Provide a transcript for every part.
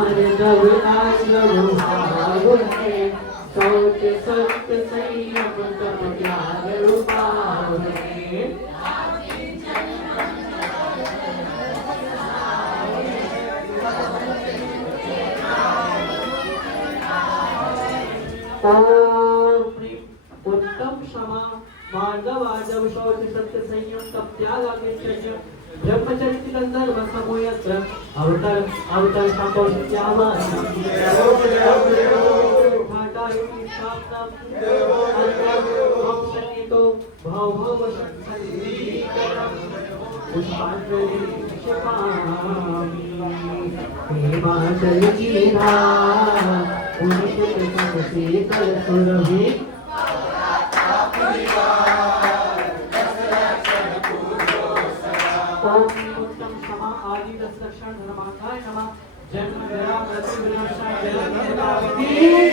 जब आश्रम भाव है शौच सत्य संयम तप ज्ञान रूपाव है। उत्तम क्षमा मार्गव आजव शौच सत्य संयम तप त्याग अकिंचन ब्रह्मचर्य धर्म समूहत अवतर संपौष्यावा तो भाव भाव उत्तम क्षमा आदि 10 लक्षण धर्मांगाय नमः। जन्म जरा मृत्यु विनाशाय जगन्नाथ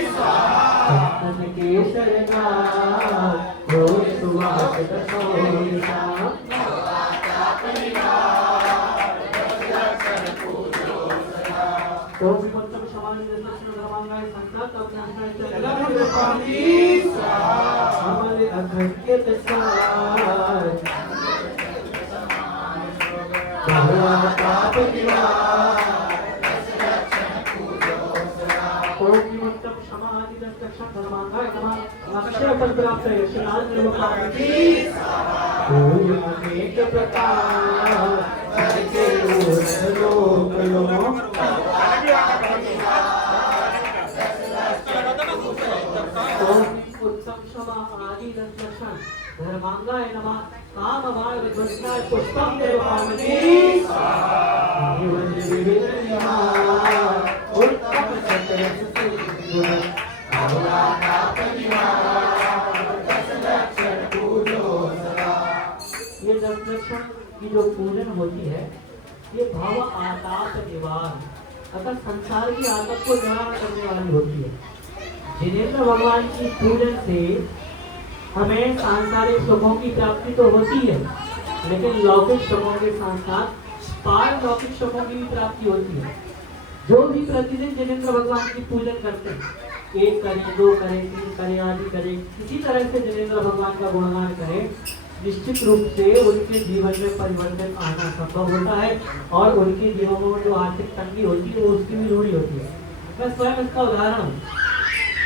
स्वाहा के शरणा हो सुवास दसोसा तो उत्तम क्षमा आदि 10 लक्षण धर्मांगाय संतात अपनाशाय जगन्नाथ स्वाहा हमारे अखंड तत्सार उत्तम क्षमा आदि 10 लक्षण धर्मांगाय नमः। अक्षय फल प्राप्त है श्रीनाथ अनेक प्रकार के लोक उत्तम क्षमा आदि 10 लक्षण धर्मांगाय नमः। काम मार्ग दुष्टाय पुष्पम देवामि उत्तम सत्य ये 10 लक्षण की जो पूजन होती है ये भाव आताप निवार अगर संसार की आदत को निवारण करने वाली होती है। जिनेंद्र भगवान की पूजन से हमें सांसारिक सुखों की प्राप्ति तो होती है लेकिन लौकिक सुखों के साथ साथ पारलौकिक सुखों की भी प्राप्ति होती है। जो भी प्रतिदिन जिनेंद्र भगवान की पूजन करते हैं 1 करें 2 करें 3 करें आदि करें किसी तरह से जिनेंद्र भगवान का गुणगान करें निश्चित रूप से उनके जीवन में परिवर्तन आना संभव होता है और उनके जीवन में जो आर्थिक तंगी होती है वो उसकी भी दूरी होती है। मैं स्वयं इसका उदाहरण हूँ।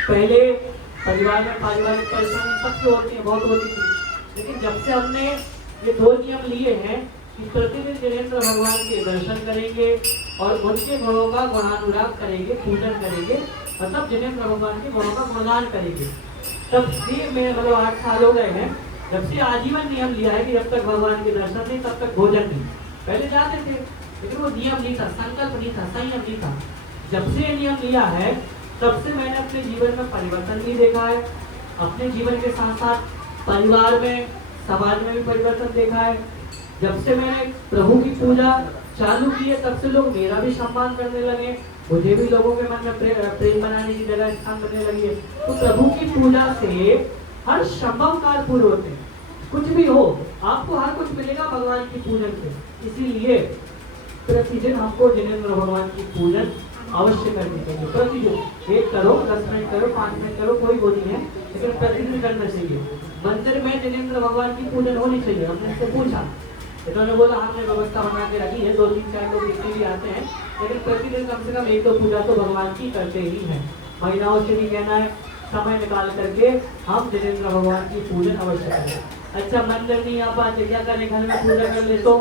पहले परिवार में पारिवारिक परेशानी सबसे होती है बहुत होती थी लेकिन जब से हमने ये 2 नियम लिए हैं कि प्रतिदिन जिनेंद्र भगवान के दर्शन करेंगे और उनके गुणों का गुणानुराग करेंगे पूजन करेंगे मतलब जिनेंद्र भगवान के गुणों का गुणगान करेंगे तब से मेरे 8 साल हो गए हैं जब से आजीवन नियम लिया है कि जब तक भगवान के दर्शन नहीं तब तक भोजन नहीं। पहले जाते थे लेकिन वो नियम नहीं था संकल्प नहीं था संयम नहीं था। जब से ये नियम लिया है तब से मैंने अपने जीवन में परिवर्तन भी देखा है। अपने जीवन के साथ साथ परिवार में समाज में भी परिवर्तन देखा है। जब से मैंने प्रभु की पूजा चालू की है तब से लोग मेरा भी सम्मान करने लगे मुझे भी लोगों के मन में प्रेम बनाने की जगह स्थान करने लगी है। तो प्रभु की पूजा से हर संभव कार्य पूरे होते हैं। कुछ भी हो आपको हर कुछ मिलेगा भगवान की पूजन से। इसीलिए प्रतिदिन हमको जिनेंद्र भगवान की पूजन अवश्य करनी चाहिए। प्रतिदिन 1 करो 10 मिनट करो 5 मिनट करो कोई वो नहीं है लेकिन प्रतिदिन करना चाहिए। मंदिर में जिनेंद्र भगवान की पूजन होनी चाहिए। हमने इससे पूछा इन्होंने बोला हमने व्यवस्था बना के रखी है 2-3-4 लोग जितने भी आते हैं लेकिन प्रतिदिन कम से कम 1-2 पूजा तो भगवान की करते ही हैं। महिलाओं से भी कहना है समय निकाल करके हम जिनेंद्र भगवान की पूजन अवश्य करें। अच्छा मंदिर नहीं आ पाते क्या करें घर में पूजा कर ले तो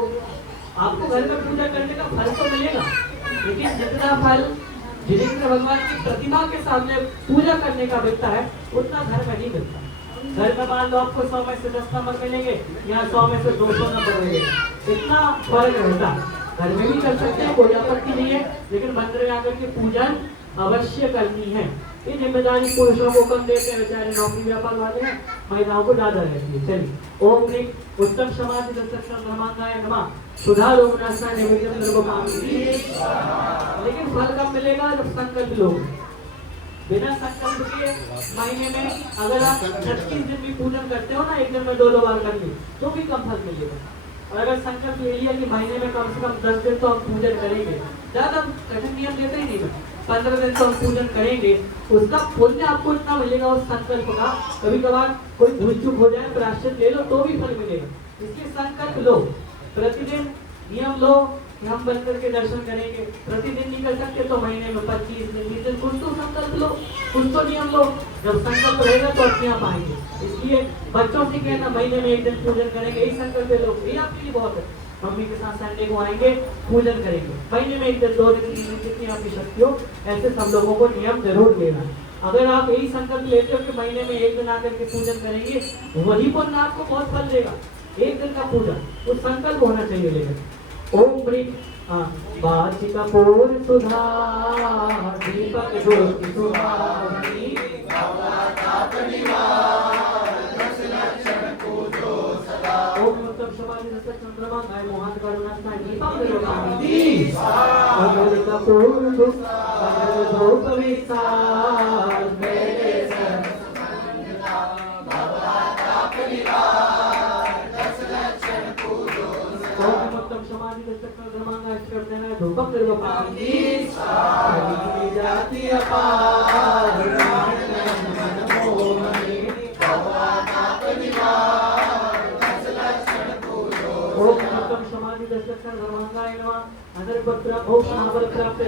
आपको घर में पूजा करने का फल तो मिलेगा लेकिन जितना फल जिनेंद्र भगवान की प्रतिमा के सामने पूजा करने का मिलता है उतना घर में नहीं मिलता। घर में मान लो आपको 100 में से 10 नंबर मिलेंगे या 100 में से 200 नंबर मिलेंगे इतना फर्क रहता है। घर में भी कर सकते हैं कोई आपत्ति नहीं है लेकिन मंदिर में आकर के पूजन अवश्य करनी है। ये जिम्मेदारी पुरुषों को कम देते हैं बेचारे नौकरी व्यापार वाले हैं महिलाओं को ज्यादा रहती है। चलिए ओम ह्रीं उत्तम समाधि दर्शन धर्मांगाय नमः सुधा लोकनाशाय नैवेद्यम निर्वकामि। लेकिन फल कब मिलेगा जब संकल्प लोग बिना संकल्प के महीने में अगर आप 36 दिन भी पूजन करते हो ना 1 दिन में 2 बार करके तो भी कम फल मिलेगा। और अगर संकल्प ले लिया कि महीने में कम से कम 10 दिन तो हम पूजन करेंगे ज्यादा कठिन नियम देते ही नहीं। 15 दिन तो हम पूजन करेंगे, उसका पुण्य आपको इतना मिलेगा उस संकल्प का। कभी कभार कोई भूल चूक हो जाए, प्रायश्चित ले लो तो भी फल मिलेगा। इसलिए संकल्प लो, प्रतिदिन नियम लो कि हम बन करके दर्शन करेंगे। प्रतिदिन नहीं कर सकते तो महीने में 25 दिन 20 दिन कुछ तो संकल्प लो, कुछ तो नियम लो। जब संकल्प रहेगा तो अपने आप आएंगे। इसलिए बच्चों से कहना महीने में 1 दिन पूजन करेंगे, यही संकल्प लो, ये आपके लिए बहुत है। मम्मी के साथ संडे को आएंगे, पूजन करेंगे, महीने में 1 दिन 2 दिन 3 दिन जितनी आपकी शक्ति हो, ऐसे सब लोगों को नियम जरूर लेना। अगर आप यही संकल्प लेते हो कि महीने में 1 दिन आकर के पूजन करेंगे, वही पुण्य आपको बहुत फल देगा। 1 दिन का पूजन उस संकल्प होना चाहिए। लेकिन ओम ब्रीम बाची कपूर सुधा दीपक ज्योति सुहानी ओम उत्तम समाधि रसक चंद्रमा गाय मोहन करुणा दीपक ज्योति ओम कपूर सुधा धूप विसार मेरे समाधि धूपम जाती अपार ओम समाधि दशलक्षण धर्मांगाय नमः अनर पत्र भोग महावर प्राप्त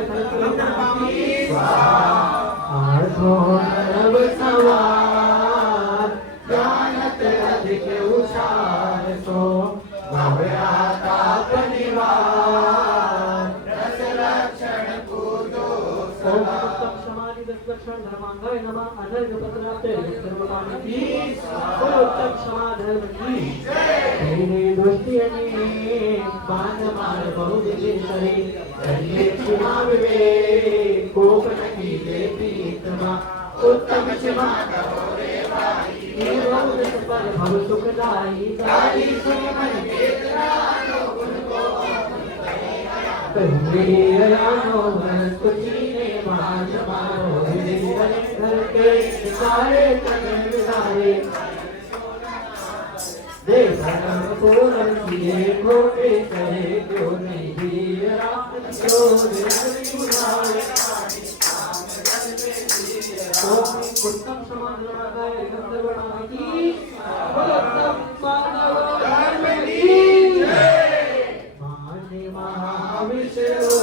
आर्धोनरव सवार जानत अधिक उछार सो भव्याता धर्मांगाय नमः अनर्घ पत्राप्ते सर्वकाम की उत्तम क्षमा धर्म की तेरे दृष्टि में बाण मार बहु विजय करे करिए क्षमा विवेक कोपन की देवी तमा उत्तम क्षमा करो रे भाई ये बहुत सफल भव सुखदाई तारी सुन मन वेदना लो उनको कहियानो वनस्पति मान मारो घर के सारे तन विदारे देखना पूरन किए खोटे करे क्यों नहीं रात क्यों बुलाए उत्तम समाज लगाए गंधर्व की उत्तम मानव धर्म की माने महाविष्णु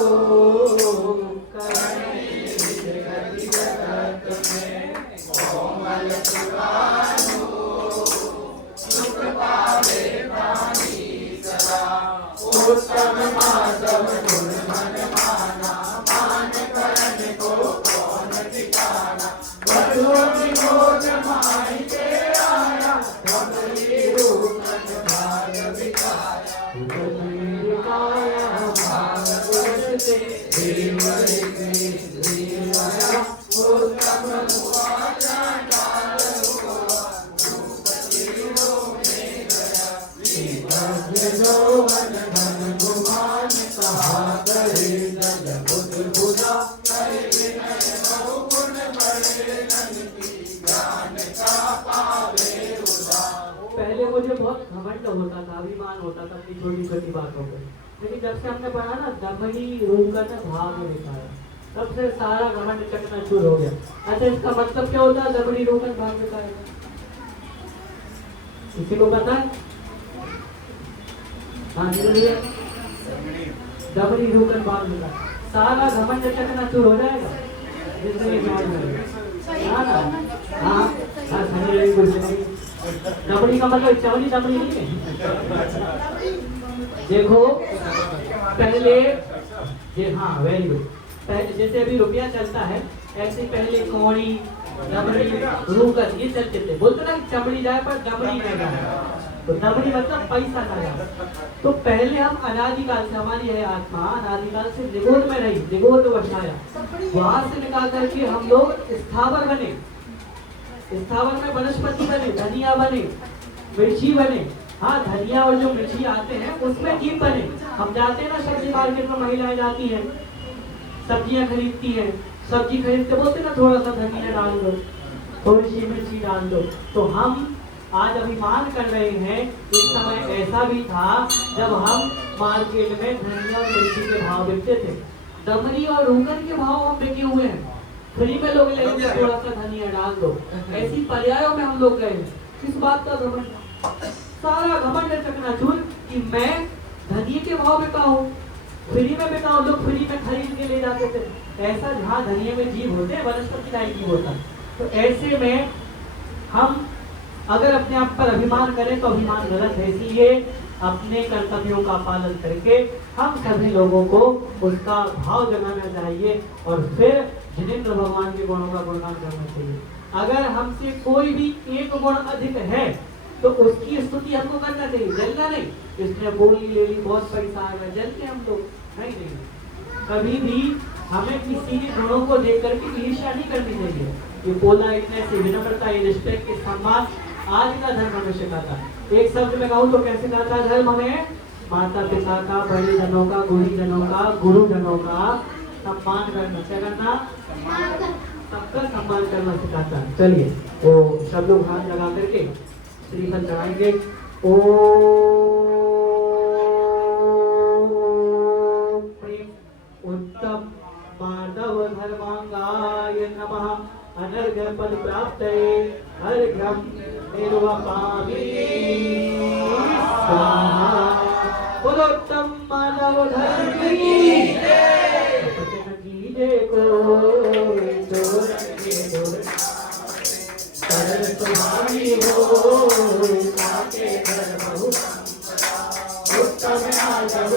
उत्तम माधव गुण मन माना मान करने को कौन ठिकाना बधुओं की गोद माई के आया कमली रूपन भाग विकाया भागवत से देवरे देवया उत्तम पहले मुझे बहुत घमंड होता था, अभिमान होता था अपनी छोटी छोटी बातों पर, लेकिन जब से हमने पढ़ा ना दमनी रूपन भाग दिखाया, तब से सारा घमंड चकना शुरू हो गया। अच्छा, इसका मतलब क्या होता है दमनी रूपन भाग दिखाया? किसी को पता है? हाँ दमनी रूपन भाग दिखाया, सारा घमंड चकना शुरू हो जाएगा। दमड़ी का मतलब चमड़ी दमड़ी नहीं है। देखो पहले ये, हाँ वेरी गुड, पहले जैसे अभी रुपया चलता है ऐसे पहले कौड़ी दमड़ी रूकन ये चलते थे। बोलते ना चमड़ी जाए पर दमड़ी नहीं जाए, तो दमड़ी मतलब पैसा ना जाए। तो पहले हम अनादिकाल से, हमारी है आत्मा अनादिकाल से निगोद में रही, निगोद वसाया, वहां से निकाल करके हम लोग स्थावर बने, स्थावर में वनस्पति बने, धनिया बने, मिर्ची बने। हाँ, धनिया और जो मिर्ची आते हैं उसमें जीव बने। हम जाते हैं ना सब्जी मार्केट में, महिलाएं जाती हैं सब्जियां खरीदती हैं, सब्जी खरीदते बोलते ना थोड़ा सा धनिया डाल दो, थोड़ी सी मिर्ची डाल दो। तो हम आज अभिमान कर रहे हैं, एक समय ऐसा भी था जब हम मार्केट में धनिया और मिर्ची के भाव बिकते थे। दमरी और रोगन के भाव हम बिके हुए हैं। फ्री में लोग लेंगे थोड़ा सा धनिया डाल दो, ऐसी पर्यायों में हम लोग गए। किस बात का घमंड? सारा घमंड चकनाचूर कि मैं धनिये के भाव बिका हूँ, फ्री में बिका हूँ। लोग फ्री में खरीद के ले जाते थे। ऐसा जहाँ धनिये में जीव होते हैं, वनस्पति का जीव होता है। तो ऐसे में हम अगर अपने आप पर अभिमान करें तो अभिमान गलत है। इसलिए अपने कर्तव्यों का पालन करके हम सभी लोगों को उसका भाव जगाना चाहिए और फिर जिनेंद्र भगवान के गुणों का गुणगान करना चाहिए। अगर हमसे कोई भी एक गुण अधिक है तो उसकी स्तुति हमको करना चाहिए, जलना नहीं। इसने बोली ले ली, बहुत पैसा आ गया, जलते हम लोग नहीं। कभी भी हमें किसी के गुणों को देख करके ईर्ष्या नहीं करनी चाहिए। ये बोला इतने से विनम्रता, ये रिस्पेक्ट, के सम्मान आज का धर्म हमें सिखाता है। एक शब्द में कहूँ तो कैसे कहता है धर्म हमें? माता पिता का, बड़े जनों का, गुरुजनों का, गुरुजनों का सम्मान करना। क्या करना? सबका सम्मान करना सिखाता है। चलिए तो सब लोग हाथ लगा करके श्रीफल चढ़ाएंगे। उत्तम माधव धर्मांगाय नमः। अनर्घ्य पद प्राप्त अर्घ्यम निर्वपामि स्वाहा। पुरुषोत्तम माधव धर्म की जय को तुम्हारी हो साके धर्म उत्तम माधव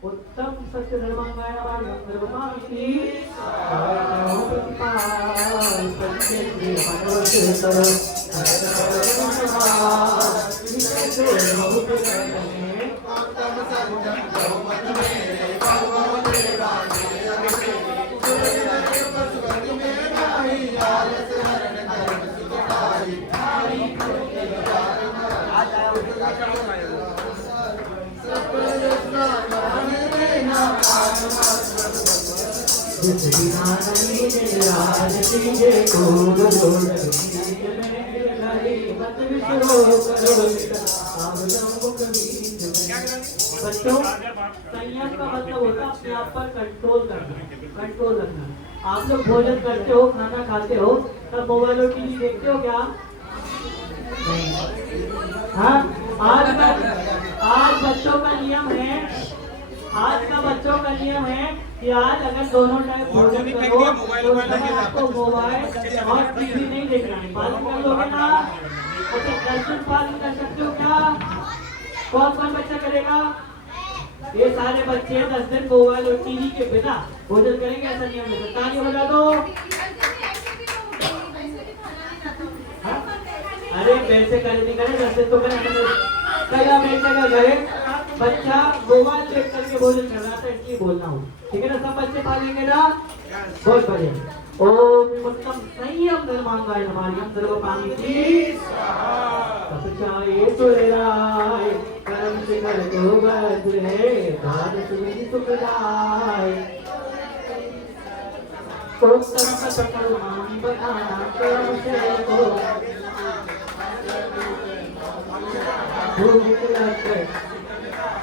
उत्तम सत्य धर्मांगाय बच्चों, संयम का मतलब होता है अपने आप पर कंट्रोल रखना। आप लोग भोजन करते हो, खाना खाते हो, तब मोबाइल और टीवी देखते हो क्या? हाँ, आज बच्चों का नियम है, आज का बच्चों का नियम है कि आज अगर दोनों टाइम भोजन करो तो आपको मोबाइल और टीवी नहीं देखना है। पालन कर लोगे ना? अच्छा 10 दिन पालन कर सकते हो क्या? कौन कौन बच्चा करेगा? ये सारे बच्चे 10 दिन मोबाइल और टीवी के बिना भोजन करेंगे, ऐसा नियम है। ताली बजा दो। हाँ? अरे वैसे करे नहीं करे, 10 दिन तो करें। कल बेटा का घरे बच्चा मोबाइल देख करके भोजन कर रहा था, इसलिए बोल रहा हूँ। ठीक है ना? सब बच्चे पालेंगे ना? बहुत बढ़िया। ओम उत्तम संयम धर्मांगाय नमः सर्वपाणी की तपचाए तो राय कर्म से कर तो वज्र है दान सुनि सुखदाय। ओम कर्म सकल माम बनाना कर्म से को भूमिक लग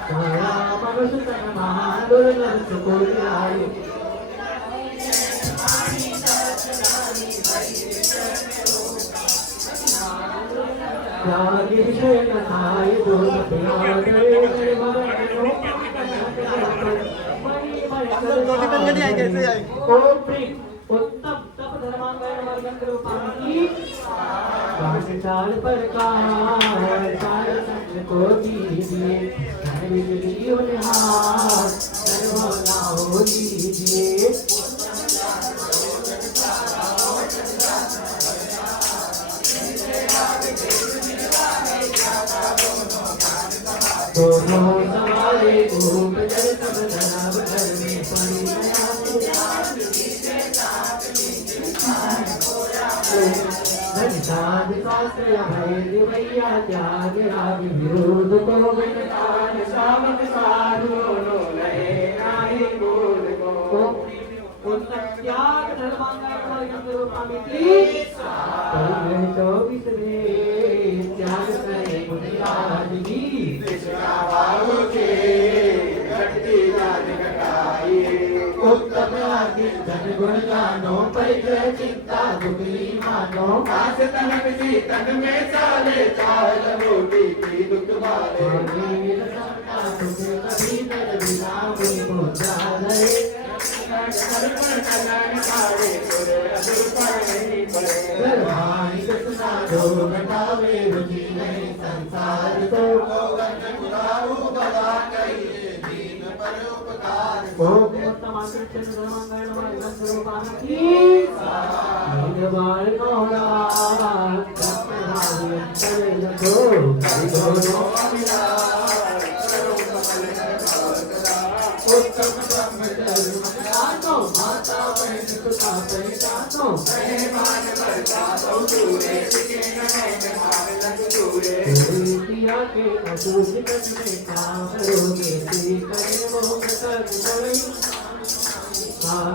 सारा मनुष्य तन महादुर्लभ सुकोरियाय। त्यागी विषय कथाय उत्तम तप धर्मांगाय चार प्रकार को दीजिए लीजिए। दोनों सवाले धूप जल सब धराव घर में पड़ी धनसाद शास्त्र भय दिवैया त्याग राग विरोध को विकार सावक साधु लो लहे नाहि बोल को। उनका त्याग धर्मांगाय की 24 में त्याग करे मुनिराज जी उत्तम आदि धन गुण जानो परिग्रह चिंता दुखी मानो आस तनक सी तन में साले चाल मोटी की दुख वाले कभी नर बिना कोई मोचा रहे संसार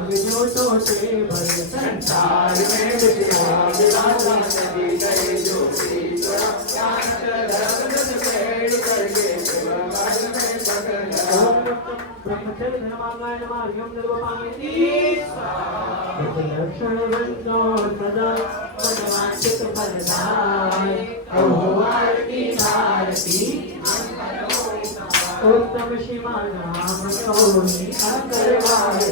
तो जो छोटे बड़े संसार में ब्रह्मचर्य धर्मांगाय नमः लक्षण बंदो सदा मनवांचित फलदाय आरती भारती उत्तम श्रीमान राम कौनी अकरवाय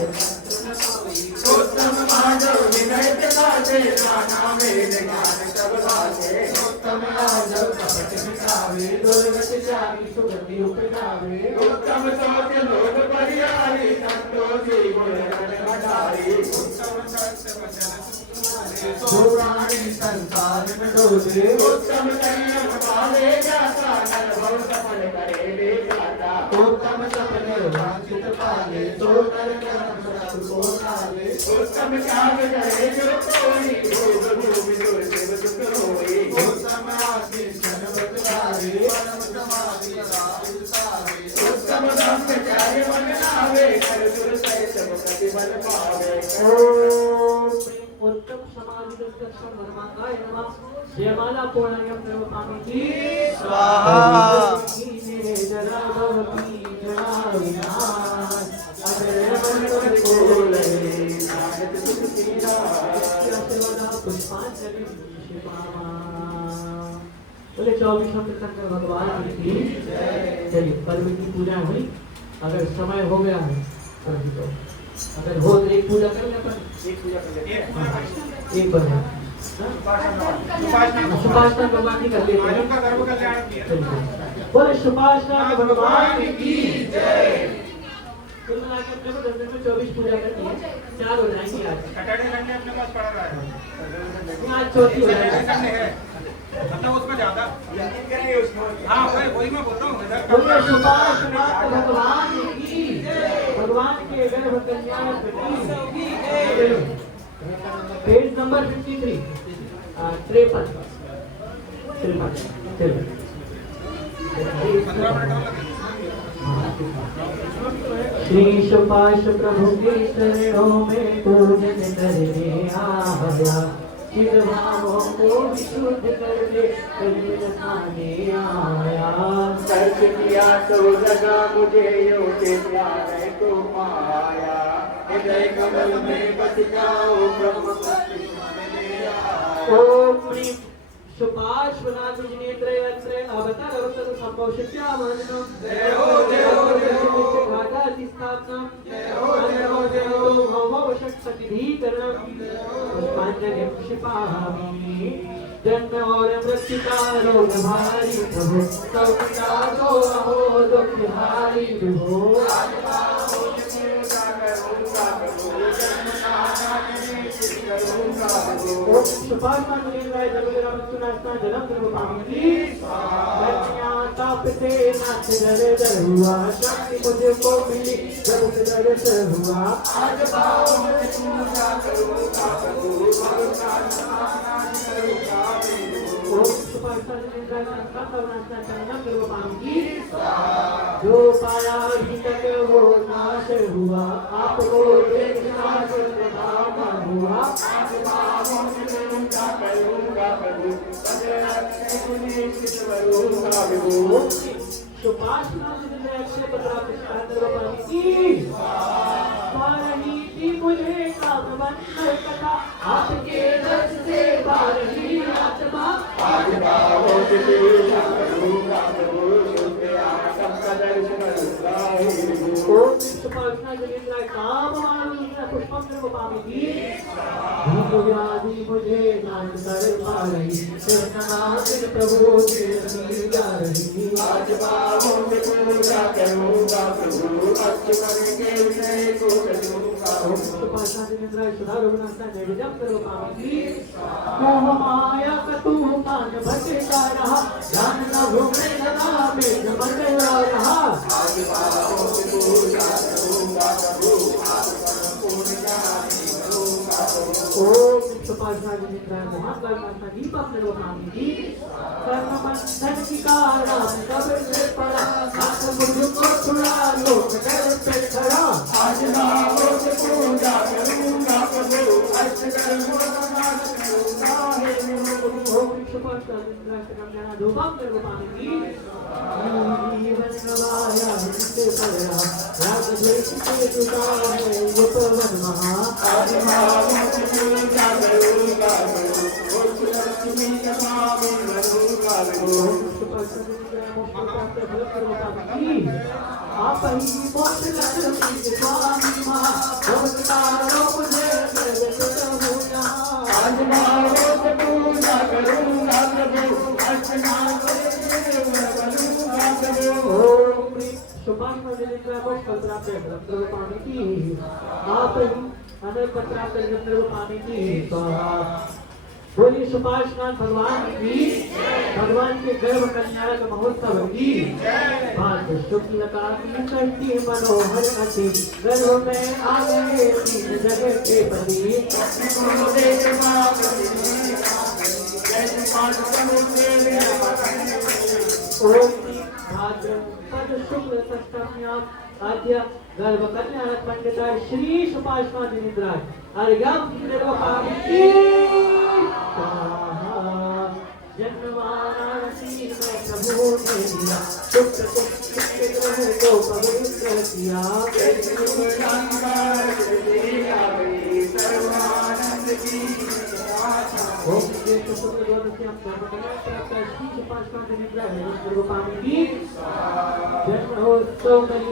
उत्तम माधव विनय प्रकाशे राणा वेद ज्ञान सब भाषे उत्तम माधव कपट मिटावे दुर्गति जागी सुगति उपजावे उत्तम सोच लोग परिहारी संतोषी गुण गण बढ़ाई उत्तम सत्य वचन पुराणी संसार में डोले उत्तम संयम पाले जाता नर भव सफल करे वे जाता उत्तम सपने वांछित पाले तो नर कर्म सब को नाले उत्तम त्याग करे जो कोई भोग भूमि जो शिव सुख होई उत्तम आदि जन बतलावे परम समाधि साधु सावे उत्तम ब्रह्मचार्य मन नावे कर सुर सहित सब प्रतिबल पावे। उत्तम समाधि दर्शन धर्मांगाय नमः जयमाला पूर्णायम सर्वपाणी की स्वाहा। मेरे जरा भवती जरा विनाश अजय मन बोले नारद सुख तेरा सर्वदा पुष्पांजलि शिवामा। बोले 24 शंकर भगवान की चलिए पर्व की पूजा हुई। अगर समय हो गया है तो अगर हो तो एक पूजा कर ले, अपन एक पूजा कर लेते हैं एक बार। सुभाषनाथ भगवान की कर लेते हैं। उनका गर्भ कल्याण किया। बोले सुभाषनाथ भगवान की जय। कुल मिलाकर अपने को 10 दिन में 24 पूजा करनी है, 4 हो जाएंगी आज। सैटरडे संडे अपने पास पड़ा रहा है। आज चौथी हो सैटरडे जाएगी। संडे है, मतलब उसमें ज्यादा। हाँ वही मैं बोल रहा हूँ। बोले सुभाषनाथ भगवान की जय। भगवान के गर्भ कल्याण की जय। पेज नंबर 53 53 श्री सुभाष प्रभु के चरणों में पूजन करने आया, चिर भावों को विशुद्ध करने कलियुग खाने आया। सर्च किया तो लगा मुझे योगे प्यार को माया, हृदय कमल में बस जाओ ब्रह्म ओम श्री सुभाष नाथ जिनेन्द्र यंत्र अवतार अवतार संभवशिष्या माननम जय हो जय हो जय हो राजा अधिष्ठापनम जय हो जय हो जय हो भव शक्तिधीकरणम पुष्पांजलि क्षिपामि। जन्म और मृत्यु का रोग भारी प्रभु, सबका दो अहो दुख भारी विभो। ओम सुभाषनाथ जिनेन्द्र जगदेव सुनास्ता जन्म गर्भ पावनी ताप से नाथ डरे डर हुआ, शक्ति मुझको मिली जब से दर्शन हुआ। आज पाओ मैं पूजा करूंगा प्रभु, ओम सुभाषनाथ जिनेन्द्र नाथ जन्म गर्भ पावनी जो पाया अभी तक वो नाश हुआ, आपको देखना प्रभाव हुआ। सुभाषनाथ जिनेन्द्र अक्षय पत्रा पुष्पांजलि की बारही थी मुझे कामवंत कथा, आपके दर्श से बारही आत्मा। आज पाओ मैं पूजा करूंगा प्रभु, सबका दर्शन करूंगा। ओम सुभाषनाथ जिनेन्द्र कामवाणी पुष्पांजलि पावनी भूत व्याधि मुझे नाश कर पा रही, कृष्णनाथ प्रभु की जा रही। आज पाओ मैं पूजा करूंगा प्रभु, अक्षर के विषय को करूंगा। ओम सुभाषनाथ जिनेन्द्र सुधा रघुनाथ निर्जम करो पावनी मोह माया कतु मान भटका रहा, ध्यान न भूले लगा में मन रहा। आज पाओ मैं पूजा करूंगा प्रभु, ओम सुभाषनाथ जिनेन्द्र महान करना दीपक करो पावनी कर्म बंधन की कारण कब से पड़ा, हाथ मुझको छुड़ा लोक डर पे खड़ा। आज पाओ मैं पूजा करूंगा प्रभु, अक्षर करूंगा हे प्रभु। ओम सुभाषनाथ जिनेन्द्र कल्याण धूपम करो पावनी जीवन गवाया हिंसे पड़ा, राग द्वेष के जुटा है ये पवन महा। आज पाओ मैं पूजा करूंगा प्रभु, लक्ष्मी का नाम करूंगा प्रभु। आप ही मोक्ष लक्ष्मी स्वामी महा, भक्तारों मुझे होना। आज पाओ मैं पूजा करूंगा प्रभु, अर्चना करूंगा प्रभु। ओम सुभाषनाथ जिनेन्द्र पत्रा पे पानी की आप ही अनेक पत्रा पे पानी की स्वाहा। बोलिए सुभाषनाथ भगवान की, भगवान के गर्भ कल्याण महोत्सव की भाग्य शुक्ल कार्तिक करती मनोहर अति, गर्भ में आ गए 3 जगह के पति। ओम भाग्य पद शुक्ल षष्ठम्यां आद्य गर्भ कल्याण पंडित श्री सुभाषनाथ जिनेन्द्र अर्घ्यम निर्वपामि। जन्म वाराणसी में प्रभु ने दिया, शुक्र के ग्रह को पवित्र किया। ओम श्री शुक्ल द्वादश्यां गर्भ कल्याण श्री सुभाषनाथ जिनेन्द्र निर्वपामि। जन्मोत्सव में